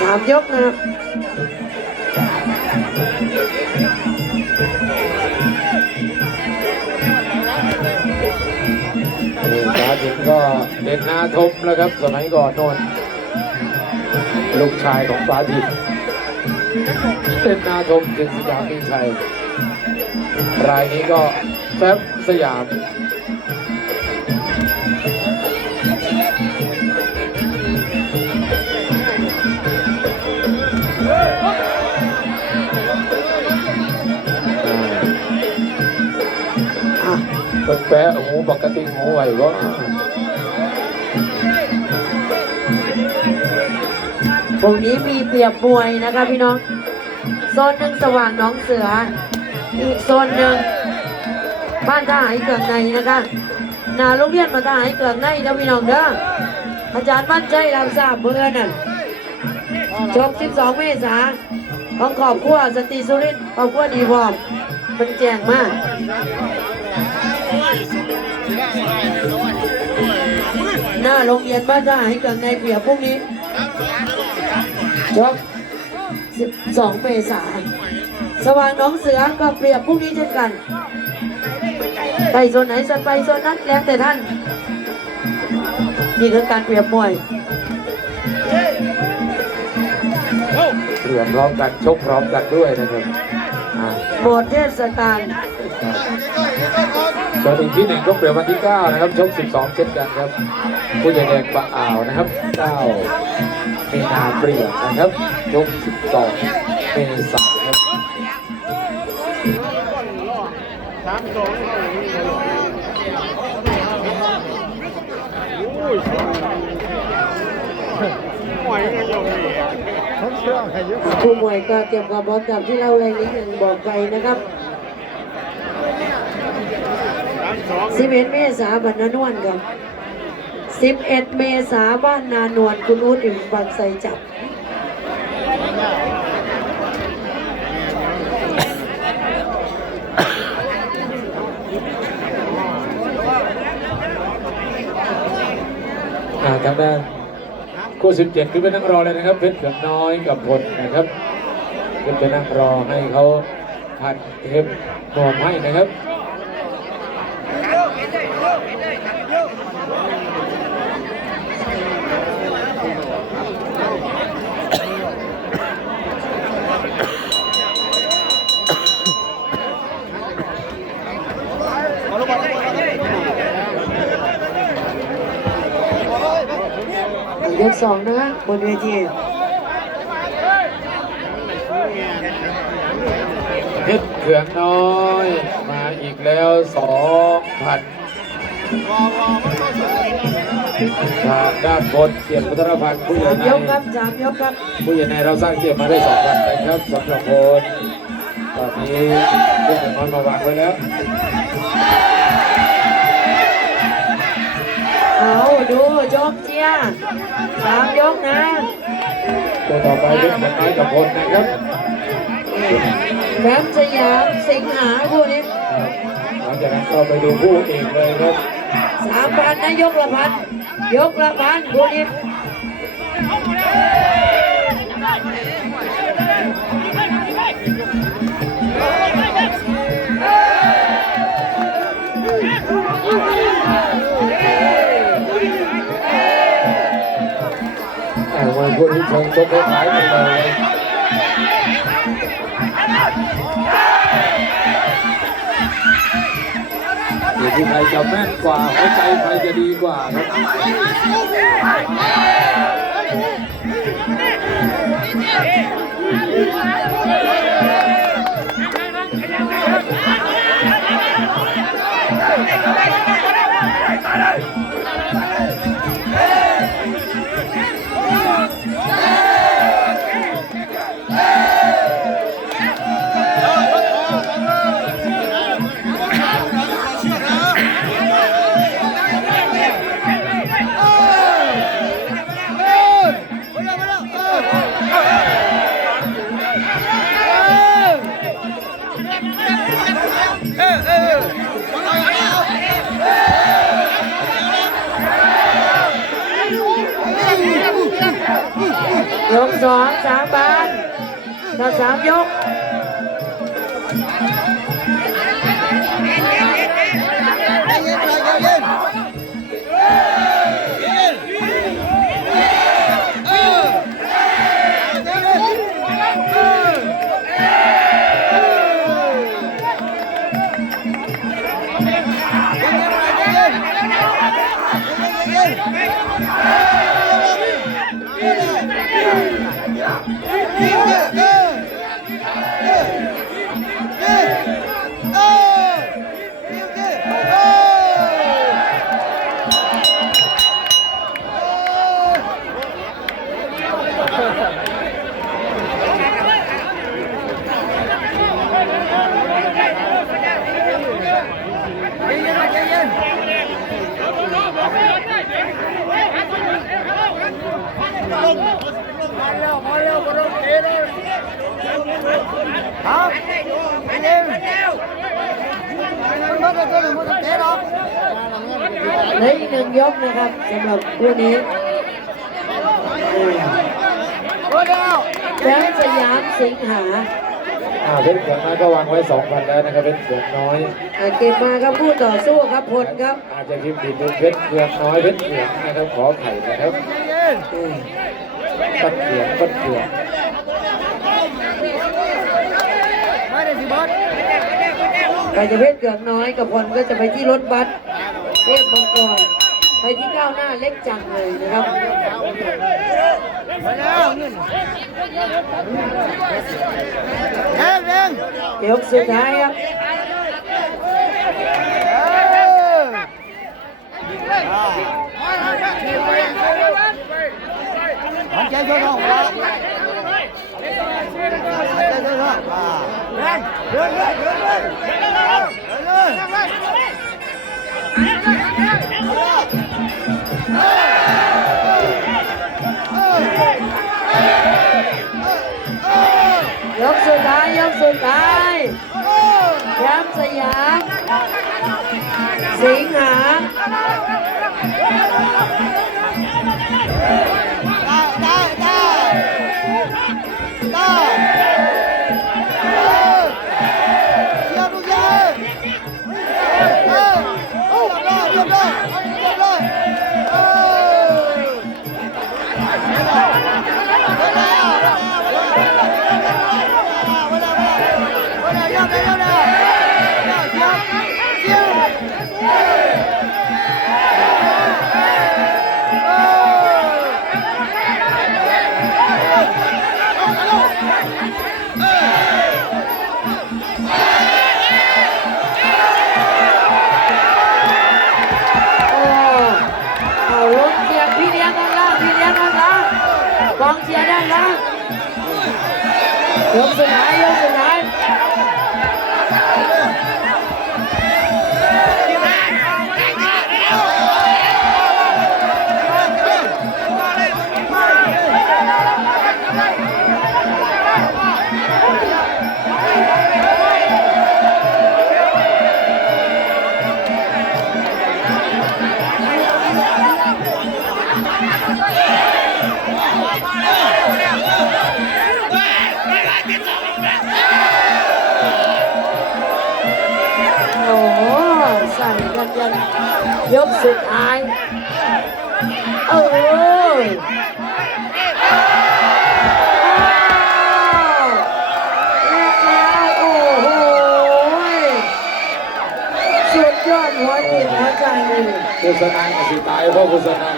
สามยกนะครับนี่ฟ้าดินก็เด่นนาทมแล้วครับ สมัยก่อนโน่นลูกชายของฟ้าดินเด่นนาทมเด่นสยามมีชัยรายนี้ก็แฟบสยาม เป็นแปะหูปกติหูไหวก็พวกนี้มีเปรียบมวยนะคะพี่น้อง โซนหนึ่งสว่างน้องเสือ อีกโซนหนึ่งบ้านทหายเกลืองในนะคะนาโรงเรียนมาทหายเกลืองในนะพี่น้องเด้อ อาจารย์มั่นใจรับทราบเมื่อนั่นจบ12 เมษาของขอบครัวสตรีสุรินขอบครัวดีพร้อมมันแจ้งมาก หน้าโรงเรียนบ้านท่าหายเกลืองในเปรียบพรุ่งนี้จบ12 เมษายนสว่างหน้องเสือก็เปรียบพรุ่งนี้เช่นกัน ไปโซนไหนสันไปโซนนั้นแล้วแต่ท่าน นี่คือการเปรียบมวยเตรียมพร้อมกันชกพร้อมกันด้วยนะครับอ่าโหมดเทศกาล ส่วนอีกที่หนึ่งก็เปลี่ยนวันที่ 9 นะครับชก 12 เช่นกันครับ ผู้ใหญ่แดงปะอ่าวนะครับ9มีนาเปลี่ยนนะครับชก12 เมษายนครับผู้มวยก็เตรียมความพร้อมตามที่เราแรงนี้หนึ่งบอกไปนะครับ 11เมษาบันนานวลครับ11เมษาบ้านนานวลคุณอู๊ดอิ่มบางไซจับอ่าทางด้านคู่17คือเป็นนั่งรอเลยนะครับเพชรเขือนน้อยกับพลนะครับขึ้นไปนั่งรอให้เขาผัดเทปนอนให้นะครับ ยกสองนะบนเวทีเพชรเขือนน้อยมาอีกแล้วสองพัน ทางด้านบนเกียรติพัฒนพันธ์ผู้ใหญ่สามในยกครับสามยกครับผู้ใหญ่ในเราสร้างเกียรติมาได้สองพันนะครับสำหรับคนตอนนี้เพชรเขือนน้อยมาวางไว้แล้วเอาดูยกเชียร์สามยกนะตัวต่อไปเพชรเขือนน้อยกับพลนะครับแหลมสยามสิงหาคู่นี้หลังจากนั้นก็ไปดูผู้เอกเลยครับ สามพันนะยกละพันยกละพันคู่นี้แต่วันพวกนี้เชิงชกคล้ายๆกันเลย ที่ใครจะแม่นกว่าหัวใจใครจะดีกว่าครับ ยกสองสามบานต่อสามยก เหลืออีกหนึ่งยกนะครับสำหรับคู่นี้แชมป์สยามสิงหาอ่าเพชรเขืองน้อยก็วางไว้สองพันแล้วนะครับเพชรเขืองน้อย อ่าเก็บมาครับผู้ต่อสู้ครับพลครับอาจจะพิมพ์ผิดเป็นเพชรเขืองน้อยเพชรเขืองนะครับขอไข่นะครับอืมปัดเขืองปัดเขืองกาจะเพชรเกือกน้อยกับพลก็จะไปที่รถบัส เทพมังกรไปที่ก้าวหน้าเล็กจังเลยนะครับยกสุดท้ายครับมันใจช่วยน้องละมันใจช่วยน้องอ่าเดินเดินเดินเดินเดินเดินเดิน ท้ายยกสุดท้ายแชมสยาม สิงหา ยกสุดท้ สุดท้ายโอ้ยอ้าวและแล้วโอ้โหสุดยอดหัวจิตหัวใจเลยโฆษณาสิตายเพราะโฆษณาที่